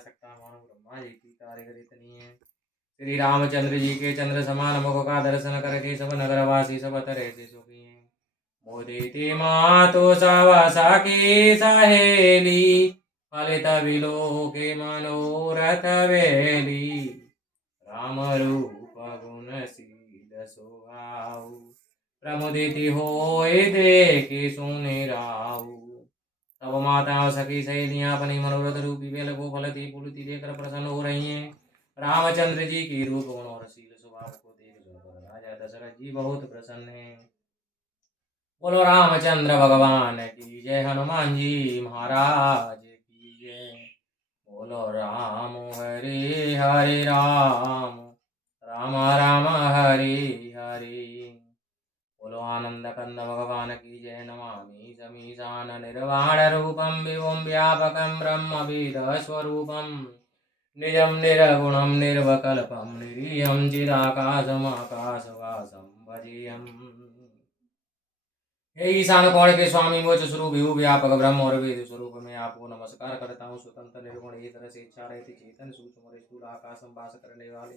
सकता मानो ब्रह्मा जी की कारीगरी इतनी है। श्री रामचंद्र जी के चंद्र समान मुख का दर्शन करके सब नगरवासी सब तरह से सुखी हैं। मोदिते मातो सवसा की सहेली फलित विलोके मनोरथ वेली राम रूप गुण सीध सुहाऊ प्रमुदिति होय देखे सुने राऊ। तब माता सखी सहेलियां अपनी मनोरथ रूपी बेल को फलती फूलती लेकर प्रसन्न हो रही हैं। रामचंद्र जी के रूप गुण और शील स्वभाव को देख सुनकर राजा दशरथ जी बहुत प्रसन्न हैं। बोलो रामचंद्र भगवान की जय, हनुमान जी महाराज की जय। बोलो राम हरे हरे राम, राम राम हरे हरे। बोलो आनंद कंद भगवान की जय। नमामि समीशान निर्वाण रूपम विभुम व्यापकम ब्रह्म वेद स्वरूपम निजं निर्गुणं निर्वकल्पं निरीहं चिदाकाशमाकाशवासं भजेयम्। हे ईशान कोण के स्वामी मोच स्वरूप विभु व्यापक ब्रह्म और वेद स्वरूप में आपको नमस्कार करता हूँ। स्वतंत्र निर्गुण एक तरह से इच्छा रहती चेतन सूक्ष्म और स्थूल आकाश में वास करने वाले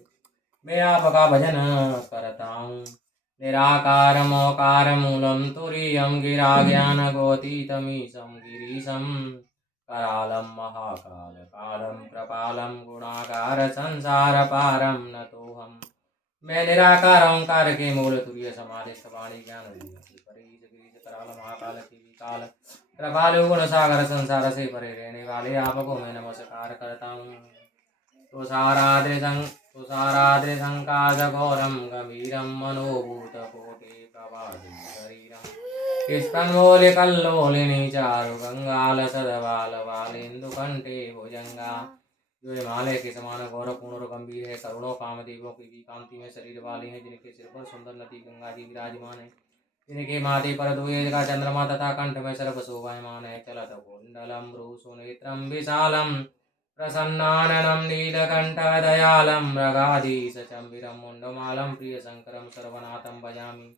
मैं आपका भजन करता हूँ। निराकार मोकार मूलम तुरीयम गिरा ज्ञान गोतीतमीशम गिरीशम करालम महाकाल कालम कृपालम गुणाकार संसार पारम नतोहम। मैं निराकार ओंकार के मूल तुरीय समाधिस्थ वाणी ज्ञान कराल महाकाल की काल कृपालु गुण सागर संसार से परे रहने वाले आपको मैं नमस्कार करता हूँ। तुषाराद्रि संकाश घोरम गंभीरम मनोभूत कोटि प्रवासी शरीरम स्कंदोलि कल्लोलिनी चारु गंगाल सदबाल बालेन्दु कंठे भुजंगा। जो हिमालय के समान गौर पूर्ण और गंभीर है, करोड़ों कामदेवों की कांति में शरीर वाले हैं, जिनके सिर पर सुंदर नदी गंगा जी विराजमान है, जिनके माथे पर द्वैत का चंद्रमा तथा कंठ में सर्प शोभायमान है। चलत कुंडलम भ्रूसुनेत्रम विशालम प्रसन्नाननं नीलकंठ दयालं मृगाधीश चंबिरं मुंडमालं प्रिय शंकरं सर्वनाथं भजामि।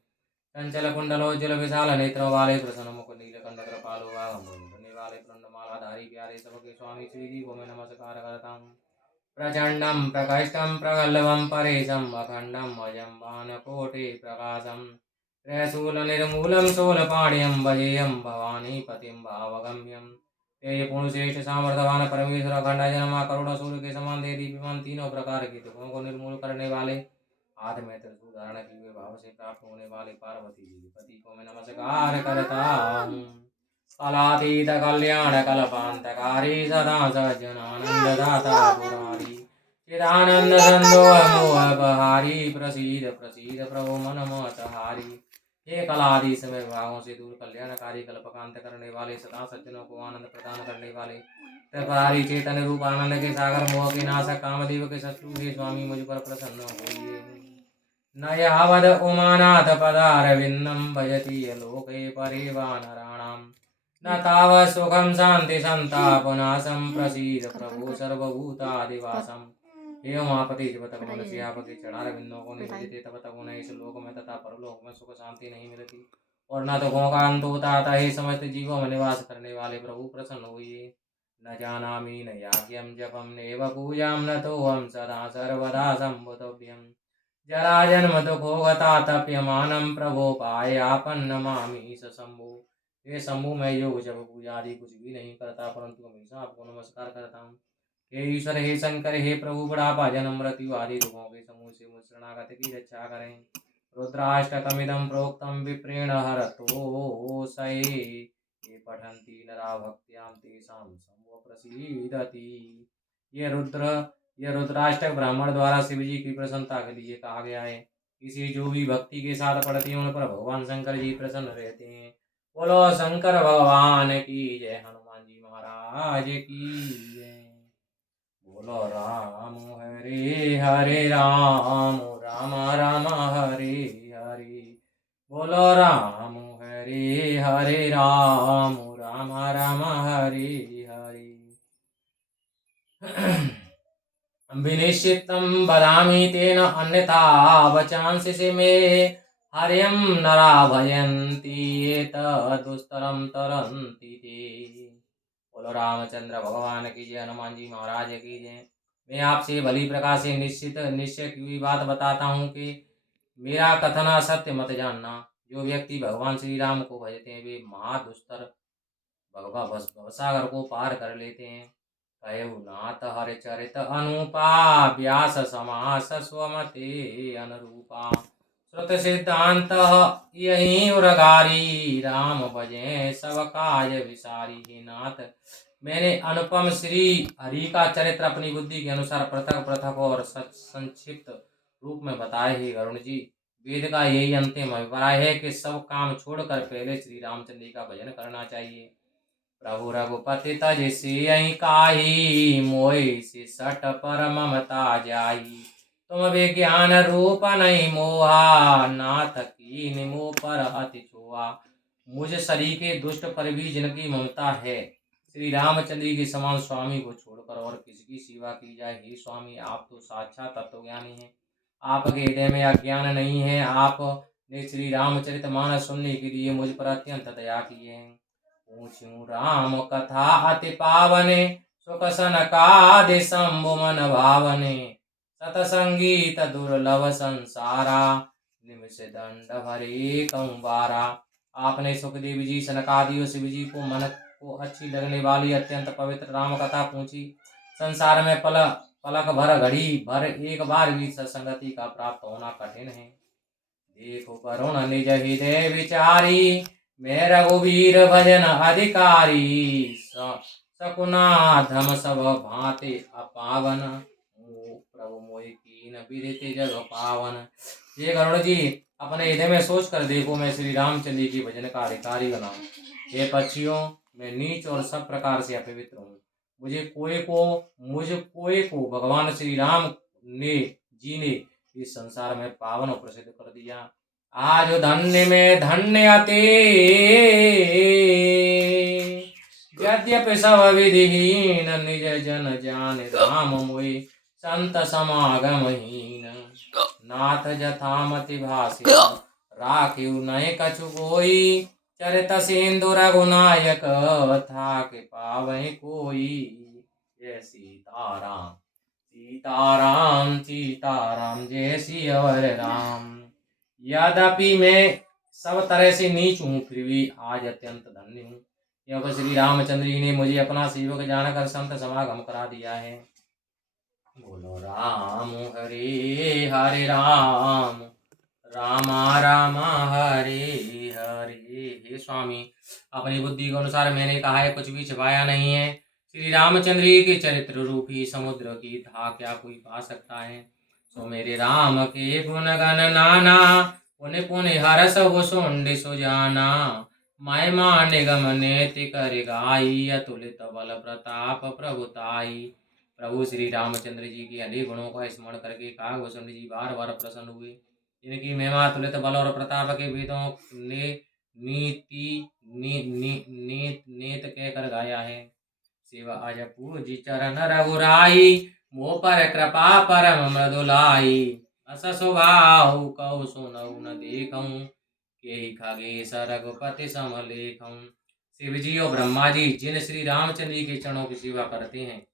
चंचल कुंडलोज्जल विशाल नेत्रों वाले प्रसन्न मुख नीलकंठ कृपालु वाले प्रंडमालाधारी प्यारे सबके स्वामी श्री जी को मैं नमस्कार करता हूँ। प्रचंडम प्रकष्टम प्रगल्भम परेशम अखंडम अजम भानकोटि प्रकाशम त्रैशूल निर्मूलम शूलपाण्यं भजेयं भवानी पतिं भावगम्यम्। ये पूर्ण श्रेष्ठ सामर्थवान परमेश्वर अखंड जन्मा करुणा सूर्य के समान दे दीप्यमान तीनों प्रकार के दुखों को निर्मूल करने वाले हाथ में त्रिशूल धारण किए भाव से प्राप्त होने वाले पार्वती जी पति को मैं नमस्कार करता हूँ। कलातीत कल्याण कल्पांतकारी सदा सज्जनानंद दाता पुरारी चिदानंद संदोह मोह बहारी प्रसीद प्रसीद प्रभु मन मतहारी। हे कलादि समय विभागों से दूर कल्याणकारी कल्पकांत करने वाले सदा सज्जनों को आनंद प्रदान करने वाले त्रिपुरारी चेतन रूप आनंद के सागर मोह के नाशक कामदेव के शत्रु हे स्वामी मुझ पर प्रसन्न होइए। न यावद उमानाथ पदारविंदम भजति लोके परिवानराणाम न तावत् सुखम शांति संतापनाशम प्रसीद प्रभु सर्वभूतादिवासम। हे उमापति जब तक मनुष्य आपके चरणारविंदों को नहीं भजते तब तक उन्हें इस लोक में तथा परलोक में सुख शांति नहीं मिलती और न दुखों का अंत होता आता है। समस्त जीवों में निवास करने वाले प्रभु प्रसन्न होइए। न जानामि न याज्ञं जपं नैव पूजां न तोऽहं सदा सर्वदा सम्भुतव्यम्। जरा जन्म दुखोगतातप्यमानं प्रभो पायापन्नमामि स शंभो। हे शंभु मैं योग जप पूजा आदि कुछ भी नहीं करता परंतु हमेशा आपको नमस्कार करता हूँ। हे ईश्वर हे शंकर हे प्रभु बुढ़ापा जन्म मृत्यु आदि दुखों के समूह से मुझ शरणागत की रक्षा करें। रुद्राष्टकमिदं प्रोक्तं विप्रेण हरतोषये ये पठन्ति नरा भक्त्यां तेषां शंभो प्रसीदति। ये रुद्राष्टक ब्राह्मण द्वारा शिव जी की प्रसन्नता के लिए कहा गया है। इसे जो भी भक्ति के साथ पढ़ते हैं उन पर भगवान शंकर जी प्रसन्न रहते हैं। बोलो शंकर भगवान की जय, हनुमान जी महाराज की जय। बोलो राम हरे हरे राम, राम राम हरे हरे। बोलो राम हरे हरे राम, राम राम हरे हरे। विनिश्चितं वदामि तेन अन्यथा वचांसि मे हर्यं नरा भयन्ति एतदुस्तरं तरन्ति ते। बोलो रामचंद्र भगवान की जय, हनुमान जी महाराज की जय। मैं आपसे भली प्रकार से निश्चय की बात बताता हूँ कि मेरा कथन असत्य मत जानना। जो व्यक्ति भगवान श्री राम को भजते हैं वे महादुस्तर भवसागर को पार कर लेते हैं। कयु नाथ हरिचरित अनुपा, व्यास समास स्वमते अनुरूपा। श्रुत सिद्धांत यही उरगारी, राम भजे सब काज विसारी। हे नाथ, मैंने अनुपम श्री हरि का चरित्र अपनी बुद्धि के अनुसार पृथक पृथक और संक्षिप्त रूप में बताए। ही गरुण जी, वेद का यही अंतिम अभिप्राय है कि सब काम छोड़कर पहले श्री रामचंद्र का भजन करना चाहिए। प्रभु रघुपति तज सियहि काहि, मोहि सिसठ पर ममता जाई। तुम विज्ञान रूप नहीं मोहा, नाथ कीन्ह मोह पर अति छोहा। मुझ सरीखे दुष्ट पर भी जिनकी ममता है, श्री रामचंद्र के समान स्वामी को छोड़कर और किसकी सेवा की जाए। हे स्वामी, आप तो साक्षात तत्वज्ञानी हैं, आपके हृदय में अज्ञान नहीं है। आपने श्री रामचरित मानस सुनने के लिए मुझ पर अत्यंत दया की है। पूछूं राम कथा अति पावने, सुख सनकादि शंभु मन भावने। सतसंगीत दुर्लभ संसारा, निमिष दंड भरे कहूँ बारा। आपने सुखदेव जी, सनकादि और शिव जी को मन को अच्छी लगने वाली अत्यंत पवित्र राम कथा पूछी। संसार में पलक भर घड़ी भर एक बार भी सत्संगति का प्राप्त होना कठिन है। देखो करुण निज हृदय विचारी, मैं रघुवीर भजन अधिकारी। सकुना धम सब भांति अपावन, प्रभु मोहि कीन विदित जग पावन। ये गरुड़ जी, अपने हृदय में सोच कर देखो, मैं श्री रामचंद्र की भजन का अधिकारी बना। हे पक्षियों, मैं नीच और सब प्रकार से अपवित्र हूँ। मुझ कोई को भगवान श्री राम जी ने इस संसार में पावन और प्रसिद्ध कर दिया। आज धन्य में धन्य अति, यद्यपि सब विधिहीन। निज जन जान राम मोहि, संत समागमहीन। नाथ जथामति भाषि, राखिउ नहीं कछु कोई। चरित सिंधु रघुनायक, था के पावै कोई। जय सीताराम सीताराम सीताराम, जय सियावर राम। यद्यपि मैं सब तरह से नीच हूँ, फिर भी आज अत्यंत धन्य हूँ, क्योंकि श्री रामचंद्र जी ने मुझे अपना सेवक जानकर संत समागम करा दिया है। बोलो राम हरे हरे राम, रामा रामा हरे हरे। हे स्वामी, अपनी बुद्धि के अनुसार मैंने कहा है, कुछ भी छिपाया नहीं है। श्री रामचंद्र जी के चरित्र रूपी समुद्र की था क्या कोई पा सकता है। सो मेरे राम के गुण गण नाना, पुनि पुनि हरस भुसुंड सुजाना। महिमा निगम नेति कर गाई, अतुलित बल प्रताप प्रभुताई। प्रभु श्री रामचंद्र जी के अनेक गुणों का स्मरण करके काकभूषण जी बार बार प्रसन्न हुए। इनकी महिमा तुलित बल और प्रताप के वेदों ने नेत कहकर गाया है। शिव अज पूजी चरण रघुराई, मोह पर कृपा परम मृदुलाई। अस स्वभाव कहु सुनऊ न देखऊं, के खगेश रघुपति समलेखऊं। शिव जी और ब्रह्मा जी जिन श्री रामचंद्र जी के चरणों की सेवा करते हैं,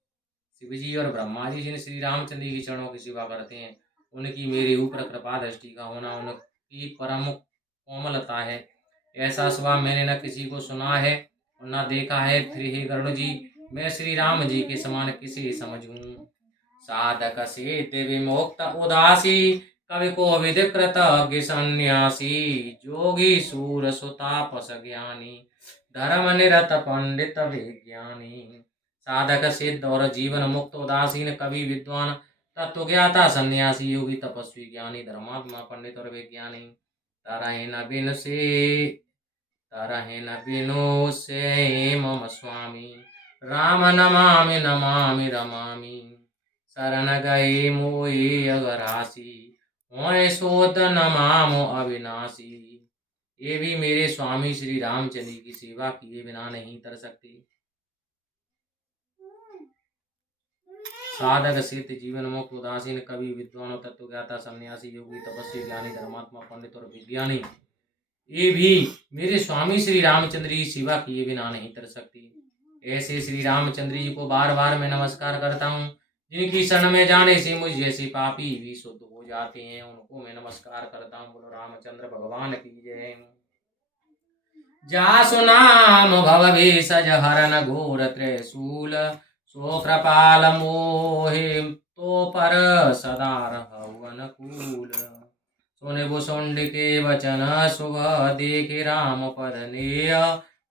शिव जी और ब्रह्मा जी जिन श्री रामचंद्र जी के चरणों की सेवा करते हैं, उनकी मेरे ऊपर कृपा दृष्टि का होना उनकी परम कोमलता है। ऐसा स्वभाव मैंने न किसी को सुना है और न देखा है। फिर हे गरुड़ जी, मैं श्री राम जी के समान किसे समझूं। साधक से विमुक्त उदासी, कवि को विधिकृत सन्यासी। जोगी सूर सुतापस ज्ञानी, धर्म निरत पंडित विज्ञानी। साधक सिद्ध और जीवन मुक्त उदासीन, कवि विद्वान तत्वज्ञाता सन्यासी, योगी तपस्वी ज्ञानी, धर्मात्मा पंडित और विज्ञानी। तरहि न बिनु से मम स्वामी, राम नमामि नमामि रमामि। शरण गए मोहि अगरासी, मोहि शोध नमामो अविनाशी। ये भी मेरे स्वामी श्री रामचंद्र की सेवा किए बिना नहीं कर सकते। साधक सिद्ध जीवन मुक्त उदासीन, कवि विद्वान तत्वज्ञाता सन्यासी, योगी तपस्वी ज्ञानी, धर्मात्मा पंडित और विज्ञानी, ये भी मेरे स्वामी श्री रामचंद्र की सेवा किए बिना नहीं कर सकती। ऐसे श्री रामचंद्र जी को बार बार मैं नमस्कार करता हूँ। जिनकी शरण में जाने से मुझ जैसे पापी भी शुद्ध हो जाते हैं, उनको मैं नमस्कार करता हूँ। बोलो रामचंद्र भगवान की जय। जासु नाम भव भेषज हरन घोर त्रिशूल, सो कृपाल मोहि तो पर सदा रहु अनुकूल। सुनि भुसुंड के वचन शुभ, देखे राम पद नेय,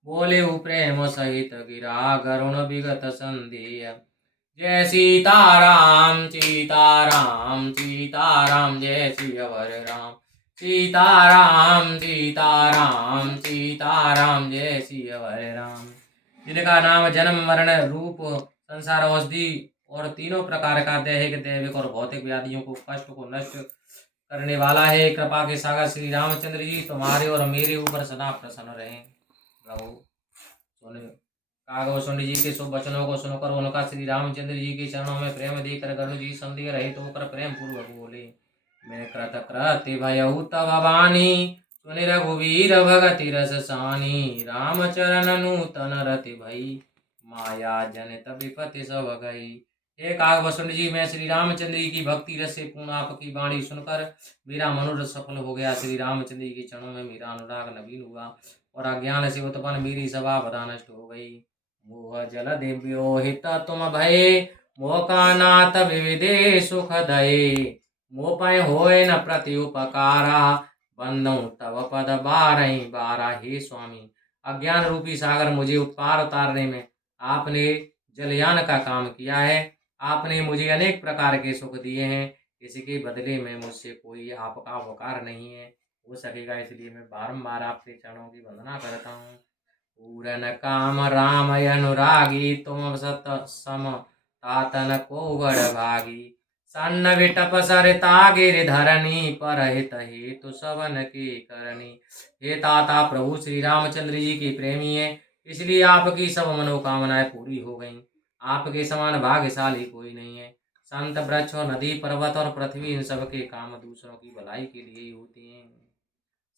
बोले प्रेम सहित गिरा गरुण विगत संदेह। जय सीताराम सीताराम सीताराम, जय सियावर राम सीताराम सीताराम सीताराम, जय सियावर राम। जिनका नाम जन्म मरण रूप संसार औषधि और तीनों प्रकार का दैहिक दैविक और भौतिक व्याधियों को कष्ट को नष्ट करने वाला है, कृपा के सागर श्री रामचंद्र जी तुम्हारे और मेरे ऊपर सदा प्रसन्न रहें। प्रभु कागभूषण जी के शुभ वचनों को सुनकर उनका श्री रामचंद्र जी के चरणों में प्रेम देकर गरुड़ जी संदेह रहित होकर प्रेम पूर्वक बोले, मैं कृत कृत्य भयहु तब वाणी, सुनि रघुवीर भगति रस सानी। रामचरण नूतन रति भई, माया जनित विपत्ति सब गई। हे कागभूषण जी, मैं श्री रामचंद्र जी की भक्ति रस से पूर्ण आपकी वाणी सुनकर मेरा मनोरथ सफल हो गया। श्री रामचंद्र जी के चरणों में मेरा अनुराग नवीन हुआ और अज्ञान से उत्पन्न मेरी सभा बदा नष्ट हो गई। मोह जल दिव्योहित तुम भये, मोह का नाथ विविधे सुख दये। मोह पय होय न प्रति उपकारा, बंदौ तव पद बारहि बारा। हे स्वामी, अज्ञान रूपी सागर मुझे पार उतारने में आपने जलयान का काम किया है। आपने मुझे अनेक प्रकार के सुख दिए हैं, इसके बदले में मुझसे कोई आपका उपकार नहीं है हो सकेगा, इसलिए मैं बारंबार आपके चरणों की वंदना करता हूँ। पूरन काम राम अनुरागी, तुम सत सम तातन को बड़ भागी। सन्न विटप सरिता गिरिधरणी, पर हित हेतु सवन के करनी। हे ताता प्रभु श्री रामचंद्र जी के प्रेमी है, इसलिए आपकी सब मनोकामनाएं पूरी हो गईं। आपके समान भाग्यशाली कोई नहीं है। संत वृक्ष और नदी पर्वत और पृथ्वी, इन सब के काम दूसरों की भलाई के लिए ही होते हैं।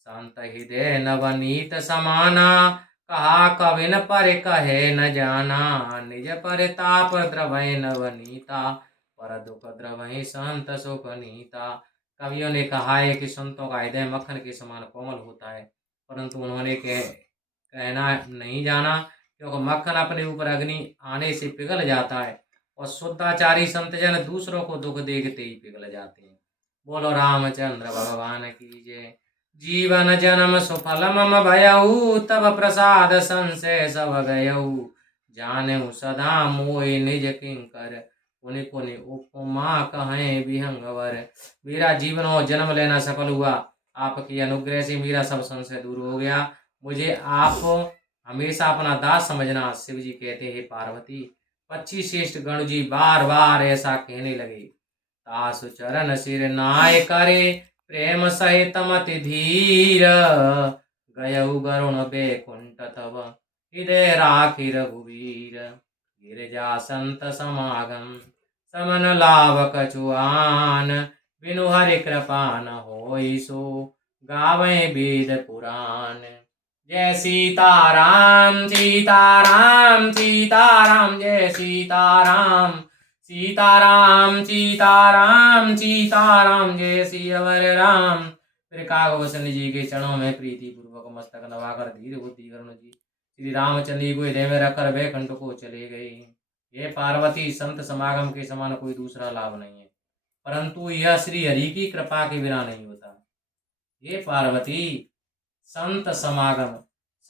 संत हृदय नवनीत समाना, कहा कविन पर कहे न जाना। निज परिताप द्रवै नवनीता, पर दुख द्रवै संत सुख नीता। कवियों ने कहा है कि संतों का हृदय मक्खन के समान कोमल होता है, परंतु उन्होंने कहना नहीं जाना, क्योंकि मक्खन अपने ऊपर अग्नि आने से पिघल जाता है और शुद्धाचारी संत जन दूसरों को दुख देखते ही पिघल जाते हैं। बोलो रामचंद्र भगवान की जय। जीवन जन्म सुफल मम भयऊ, तब प्रसाद संशय सब गयऊ। जानऊ सदा मोहि निज किंकर, पुनि पुनि उपमा कहें विहंगवर। मेरा जीवन और जन्म लेना सफल हुआ, आपके अनुग्रह से मेरा सब संशय दूर हो गया। मुझे आप हमेशा अपना दास समझना। शिव जी कहते हैं, पार्वती पक्षी श्रेष्ठ गणु जी बार बार ऐसा कहने लगे। तासु चरण सिर नाय करे, प्रेम सहित मति धीर। गयऊ गरुण बैकुंठ तब, हृदय राखि रघुवीर। गिरिजा संत समागम, समन लाभ कछुआन। बिनु हरि कृपा न होई सो, गावें वेद पुराण। जय सीताराम सीताराम सीताराम, जय सीताराम सीताराम सीताराम सीताराम, जय सियावर राम। फिर कागभूषण जी के चरणों में प्रीति पूर्वक मस्तक नवाकर धीर बुद्धि करुण जी श्री रामचंद्र जी को हृदय में रखकर वैकुंठ को चले गए। ये पार्वती, संत समागम के समान कोई दूसरा लाभ नहीं है, परंतु यह श्री हरि की कृपा के बिना नहीं होता। ये पार्वती, संत समागम,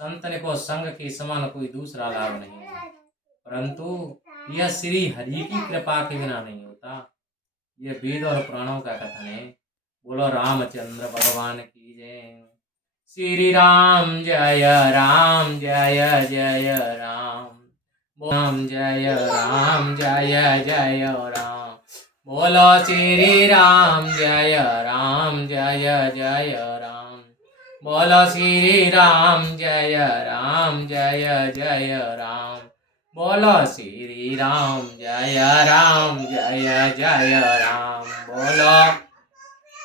संतन को संग के समान कोई दूसरा लाभ नहीं है, परंतु यह श्री हरि की कृपा के बिना नहीं होता। यह वेद और पुराणों का कथन है। बोलो रामचंद्र भगवान की जय। श्री राम जय राम जय जय राम, राम जय राम जय जय राम। बोलो श्री राम जय राम जय जय राम। बोलो श्री राम जय राम जय जय राम। बोलो श्री राम जय राम जय जय राम। बोलो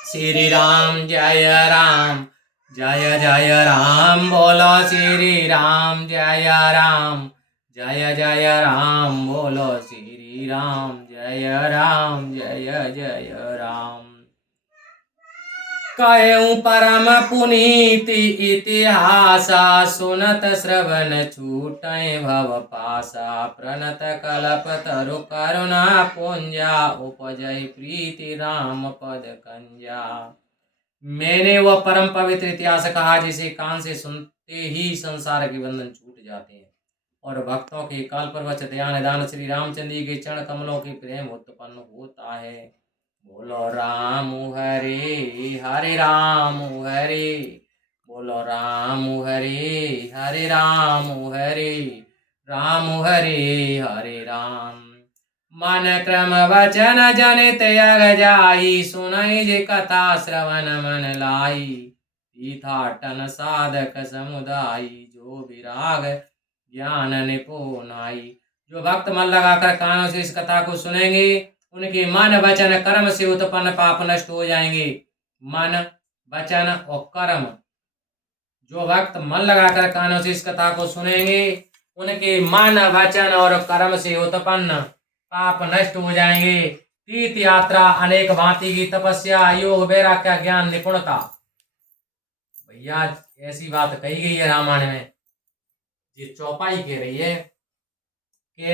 श्री राम जय राम जय जय राम। बोलो श्री राम जय राम जय जय राम बोलो श्री राम, जय राम जय जय राम। कहूँ परम पुनीत इतिहासा, सुनत श्रवण छूटै भव पासा। प्रणत कल्प तरु करुणा पुंजा, उपजय प्रीति राम पद कंजा। मैंने वह परम पवित्र इतिहास कहा जिसे कान से सुनते ही संसार के बंधन छूट जाते हैं और भक्तों के काल प्रवच ध्यान दान श्री रामचंद्र जी के चरण कमलों के प्रेम उत्पन्न होता है। बोलो राम हरे हरे राम हरे, बोलो राम हरे हरे राम हरे, राम हरे हरे राम। मन क्रम वचन जनित यग जाई, सुनई जे कथा श्रवण मन लाई। तीर्थाटन साधक समुदायी, जो विराग ज्ञान निपुनाई। जो भक्त मन लगाकर कानों से इस कथा को सुनेंगे उनके मन वचन कर्म से उत्पन्न पाप नष्ट हो जाएंगे। मन वचन और कर्म, जो भक्त मन लगाकर कानों से इस कथा को सुनेंगे उनके मन वचन और कर्म से उत्पन्न पाप नष्ट हो जाएंगे। तीर्थ यात्रा, अनेक भांति की तपस्या, योग वैराग्य ज्ञान निपुणता। भैया ऐसी बात कही गई है रामायण में, ये चौपाई कह रही है कि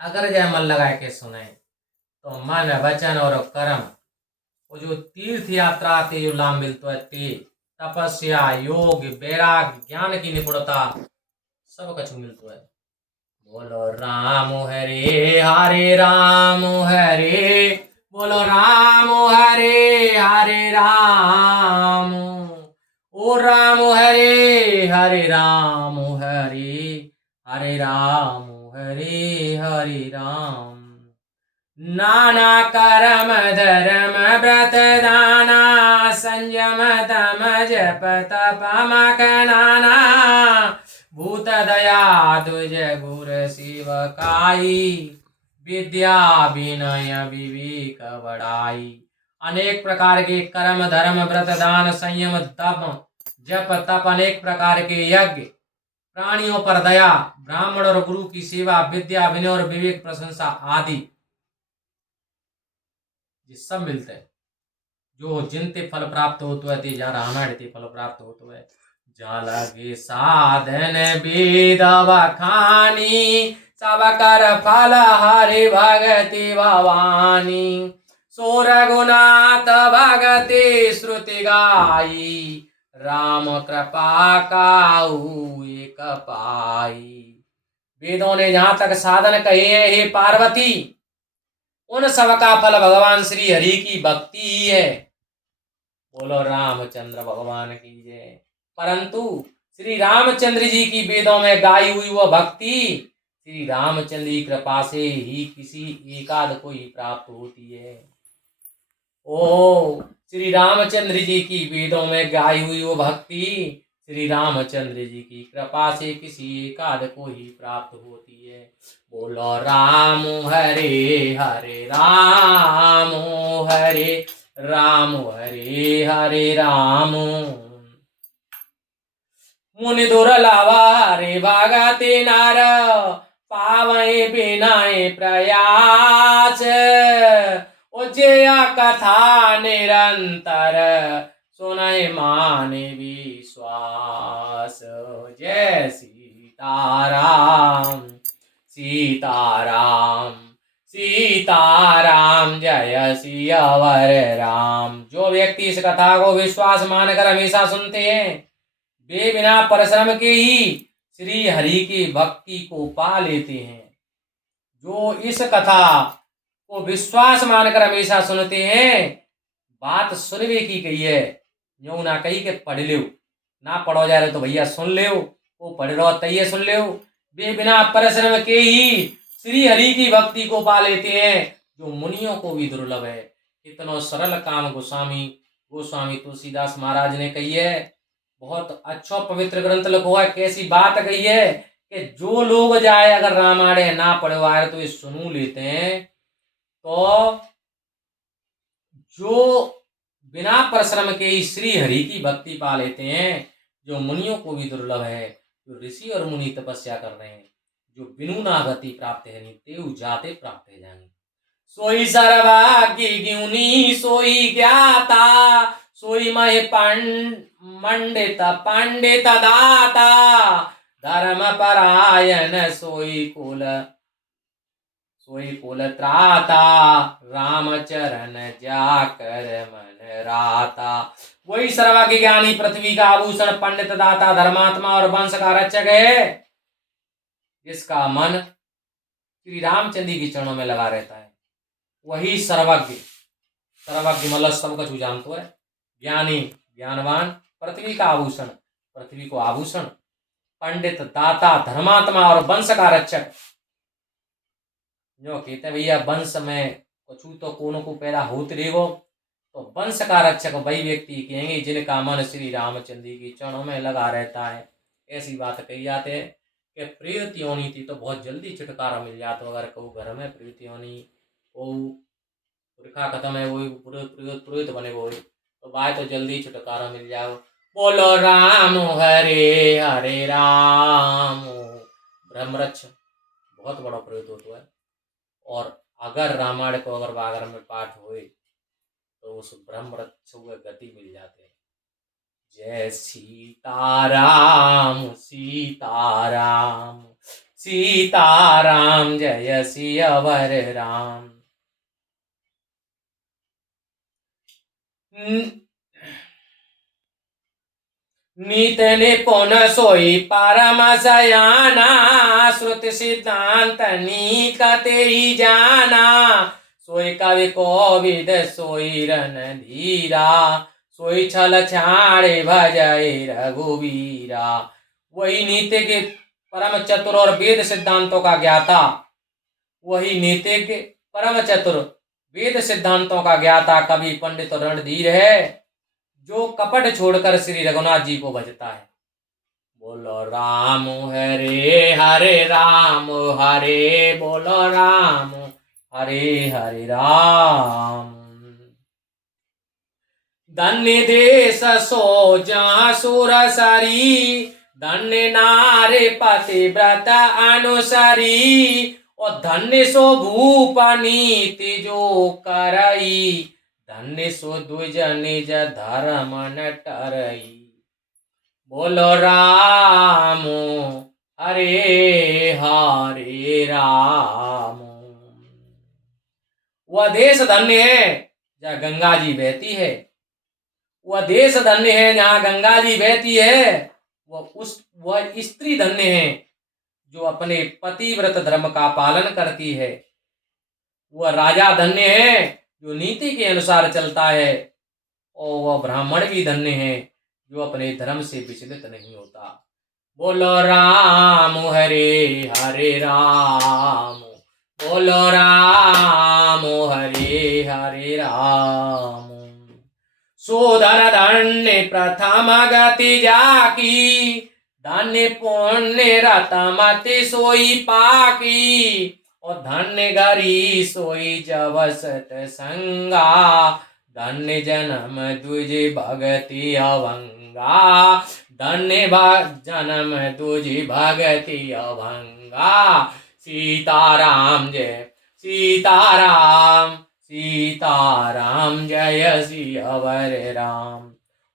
अगर जय मन लगा के सुने तो मन वचन और कर्म, वो जो तीर्थ यात्रा आते जो लाभ मिलता है, ते तपस्या योग वैराग ज्ञान की निपुणता सब कुछ मिलता है। बोलो राम हरे हरे राम हरे, बोलो राम हरे हरे राम, ओ राम हरे हरे राम हरे, हरे राम हरे हरे राम। नाना कर्म धर्म व्रत दाना, संयम तम जप तप मक नाना। भूत दया दुज गुर शिवकाई, विद्या विनय विवेक बड़ाई। अनेक प्रकार के कर्म धर्म व्रत दान संयम तप जप तप, अनेक प्रकार के यज्ञ, प्राणियों पर दया, ब्राह्मण और गुरु की सेवा, विद्या विनय और विवेक प्रशंसा आदि ये सब मिलते हैं। जो जिनते फल प्राप्त होते है ते जा रामायण ते फल प्राप्त होते है। जा लगे साधन वेद बखानी, सब कर फल हरि भगति भवानी। सो रघुनाथ भगति श्रुति गाई, राम कृपा काहू एक पाई। वेदों ने जहां तक साधन कहे हैं हे पार्वती, उन सब का फल भगवान श्री हरि की भक्ति ही है। बोलो रामचंद्र भगवान की जय। परंतु श्री रामचंद्र जी की वेदों में गाई हुई वह भक्ति श्री रामचंद्र की कृपा से ही किसी एकाध को ही प्राप्त होती है। ओ श्री रामचंद्र जी की वेदों में गाई हुई वो भक्ति श्री रामचंद्र जी की कृपा से किसी एकाध को ही प्राप्त होती है। बोलो राम हरे हरे राम हरे, राम हरे हरे राम। मुनि दुर्लभ रे भगति नर, पावै बिनाय प्रयास। उज्जया कथा निरंतर, सुनय माने विश्वास। जय सीताराम सीताराम सीताराम, जय सियावर राम। जो व्यक्ति इस कथा को विश्वास मानकर हमेशा सुनते हैं वे बिना परिश्रम के ही श्री हरि की भक्ति को पा लेते हैं। जो इस कथा को विश्वास मानकर हमेशा सुनते हैं, बात सुनने की कही है, यूं ना कही कि पढ़ लो, ना पढ़ो जा रहे तो भैया सुन लो, वो पढ़ रहो तैये सुन लो। वे बिना परिश्रम के ही श्री हरि की भक्ति को पा लेते हैं, जो मुनियों को भी दुर्लभ है। इतना सरल काम गोस्वामी तुलसीदास महाराज ने कही है। बहुत अच्छा पवित्र ग्रंथ लिखो है। कैसी बात कही है कि जो लोग जाए अगर रामायण ना पढ़े आए तो ये सुनू लेते हैं, तो जो बिना परिश्रम के ही श्री हरि की भक्ति पा लेते हैं, जो मुनियों को भी दुर्लभ है। जो ऋषि और मुनि तपस्या कर रहे हैं, जो बिनु ना गति प्राप्त है नहीं तेऊ जाते प्राप्त है जानी। सोई सर्वज्ञ ज्ञानी सोई ज्ञाता सोई मह मंडित पंडित दाता धर्म परायण सोई कुल त्राता रामचरण जाकर मन राता। वही सर्वज्ञ ज्ञानी पृथ्वी का आभूषण पंडित दाता धर्मात्मा और वंश का रक्षक है जिसका मन श्री रामचंद्र जी के चरणों में लगा रहता है। वही सर्वज्ञ मतलब सब कुछ जानता है। ज्ञानी ज्ञानवान पृथ्वी का आभूषण पृथ्वी को आभूषण पंडित दाता धर्मात्मा और वंश का रक्षक। जो कहते हैं भैया वंश में कुछ तो कोनो को पैदा होते रहेगो तो वंश का रक्षक वही व्यक्ति कहेंगे जिनका मन श्री रामचंद्र जी के चरणों में लगा रहता है। ऐसी बात कही जाती है कि प्रीति होनी थी तो बहुत जल्दी छुटकारा मिल जाता। अगर कहूँ घर में प्रीति होनी वो पुरखा खत्म है वो पुरोहित बने वो तो बाय तो जल्दी छुटकारा मिल जाओ। बोलो राम हरे हरे राम। ब्रह्मरक्ष बहुत बड़ा प्रयोग होता है और अगर रामायण को अगर बागर में पाठ हुए तो उस ब्रह्मरक्ष को गति मिल जाते हैं। जय सीताराम सीताराम सीताराम जय सियावर राम। नीत निपुण सोई परम सयाना श्रुति सिद्धांत नीकते ही जाना सोई कवि कोविद सोई रणधीरा सोई छल छाड़े भजय रघुवीरा। वही नीति के परम चतुर और वेद सिद्धांतों का ज्ञाता वही नीति के परम चतुर वेद सिद्धांतों का ज्ञाता कवि पंडित और रणधीर है जो कपट छोड़कर श्री रघुनाथ जी को भजता है। बोलो राम हरे हरे राम हरे बोलो राम हरे हरे राम। धन्य देश सो जहाँ सुर सरी धन्य नारे पति व्रत अनुसरी और धन्य सो भूप नीति जो करई धन्य सो द्विज निज धर्म न टरई। बोलो राम हरे हरे राम। वह देश धन्य है जहाँ गंगा जी बहती है वह देश धन्य है जहाँ गंगा जी बहती है। वह स्त्री धन्य है जो अपने पतिव्रत धर्म का पालन करती है। वह राजा धन्य है जो नीति के अनुसार चलता है और वह ब्राह्मण भी धन्य है जो अपने धर्म से विचलित नहीं होता। बोलो राम हरे हरे राम बोलो राम हरे हरे राम। शोधन धन्य प्रथम गति जाकी धन्य पुण्य रतमति सोई पाकी और धन्य गरी सोई जब सतसंगा धन्य जन्म द्विज भगति अभंगा धन्य जन्म द्विज भगति अभंगा। सीताराम जय सीताराम सीताराम जय सियावर राम।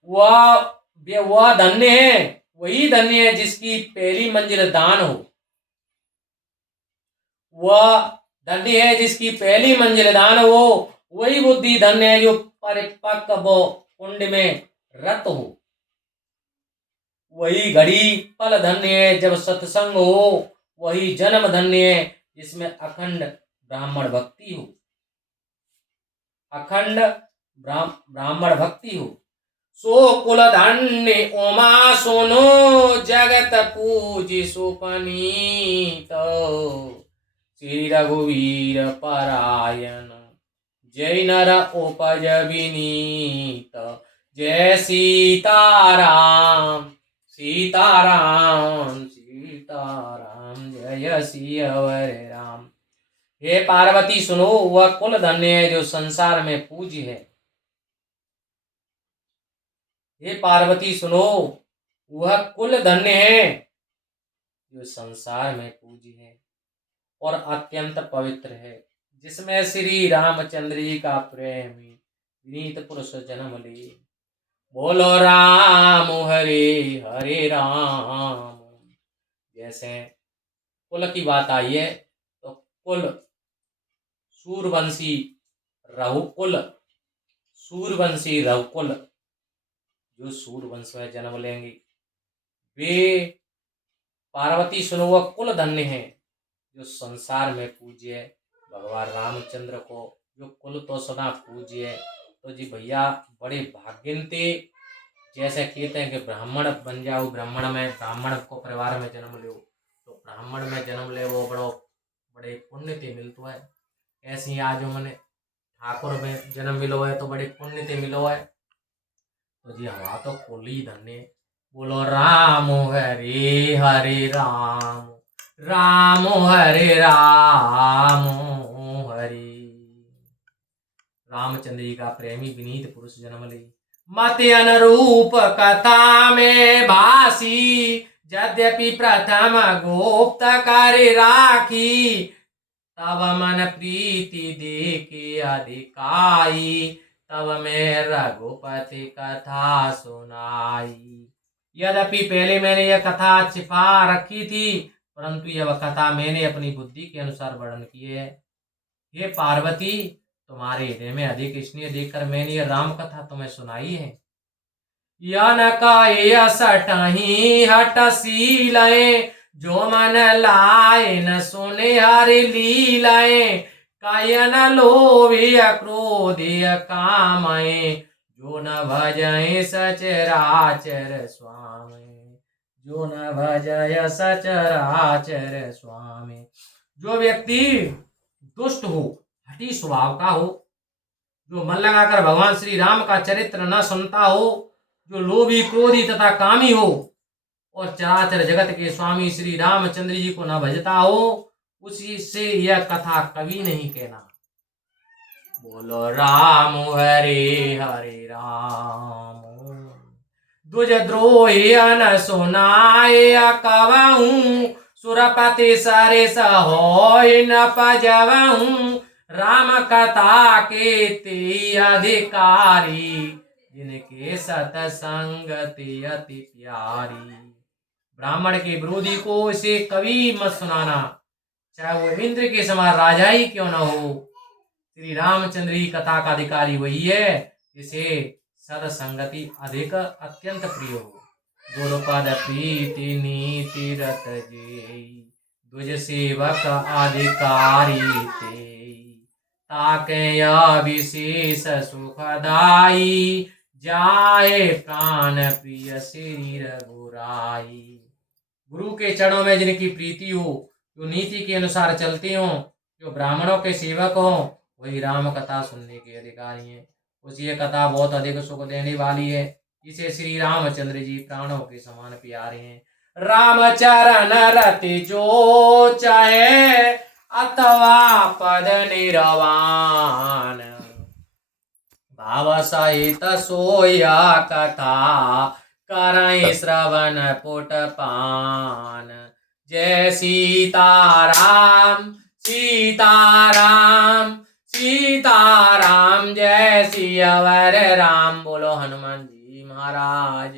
वह धन्य है वही धन्य है जिसकी पहली मंजिल दान हो। वह धन्य है जिसकी पहली मंजिल दान हो। वही बुद्धि धन्य है जो परिपक्व कुंड में रत हो। वही घड़ी पल धन्य है जब सत्संग हो। वही जन्म धन्य है जिसमें अखंड ब्राह्मण भक्ति हो। अखंड ब्राह्मण भक्ति हो। सो कुल धन्य उमा सोनो जगत पूज सुपनीत श्री रघुवीर परायण जय नर उपज विनीत। जय सीताराम सीताराम सीताराम जय सियावर राम। हे पार्वती सुनो वह कुल धन्य है जो संसार में पूज्य है। हे पार्वती सुनो वह कुल धन्य है जो संसार में पूज्य है और अत्यंत पवित्र है, जिसमें श्री रामचंद्र जी का प्रेमी विनीत पुरुष जन्म ले। बोलो राम हरे हरे राम। जैसे कुल की बात आई है तो कुल सूरवंशी रघुकुल, सूरवंशी रघुकुल जो सूरवंश में जन्म लेंगे वे पार्वती सुनो कुल धन्य है, जो संसार में पूज्य है भगवान रामचंद्र को। जो कुल तो सुना पूज्य है तो जी भैया बड़े भाग्यन थे। जैसे कहते हैं कि ब्राह्मण बन जाओ, ब्राह्मण को परिवार में जन्म लो, तो ब्राह्मण में जन्म ले वो बड़े पुण्य ते मिलतो है। ऐसे ही आज मैंने ठाकुर में जन्म मिलो है तो बड़े पुण्य ते मिलो है। तो जी हमारा तो कुल ही धन्य। बोलो राम हरे हरे राम, राम हरे राम हरे। रामचंद्र जी का प्रेमी विनीत पुरुष जन्म ले। मत अनुरूप कथा में भासी, यद्यपि प्रथम गुप्त कर राखी, तब मन प्रीति देखे अधिकाई, तब मैं रघुपति कथा सुनाई। यद्यपि पहले मैंने यह कथा छिपा रखी थी, परंतु यह कथा मैंने अपनी बुद्धि के अनुसार वर्णन की है। हे पार्वती, तुम्हारे हृदय में अधिक स्नेह देखकर मैंने यह राम कथा तुम्हें सुनाई है। यन का सटही हट सीलाए, जो मन लाए न सुने हरि लीलाए, कायन लोभिय क्रोधिय कामय, जो न भजय सचराचर स्वामी, जो न भजय सचराचर स्वामी। जो व्यक्ति दुष्ट हो, हठी स्वभाव का हो, जो मन लगाकर भगवान श्री राम का चरित्र न सुनता हो, जो लोभी क्रोधी तथा कामी हो और चराचर जगत के स्वामी श्री रामचंद्र जी को न भजता हो, उसी से यह कथा कभी नहीं कहना। बोलो राम हरे हरे राम। दुज द्रोही न सुनाए कवहूँ, सुरपति सरिस होय न पजवहूँ, राम कथा के ते अधिकारी, जिनके सतसंगति अति प्यारी। ब्राह्मण के विरोधी को इसे कभी मत सुनाना, चाहे वो इंद्र के समान राजा ही क्यों न हो। श्री रामचंद्र की कथा का अधिकारी वही है जिसे सतसंगति अधिक अत्यंत प्रिय हो। गुरुपद प्रीति नीति रत जेई, दुज सेवक अधिकारी ते, ताके विशेष सुखदाई, जाए प्राण प्रिय श्री रघुराई। गुरु के चरणों में जिनकी प्रीति हो, जो नीति के अनुसार चलते हो, जो ब्राह्मणों के सेवक हो, वही राम कथा सुनने के अधिकारी हैं। उसी ये कथा बहुत अधिक सुख देने वाली है, जिसे श्री रामचंद्र जी प्राणों के समान प्यारे हैं। रामचरण रति जो चाहे, अथवा पद निर्वाण, भाव सहित सोया कथा, करई श्रवण पुटपान। जय सीताराम सीताराम सीताराम, जय सियावर राम। बोलो हनुमान जी महाराज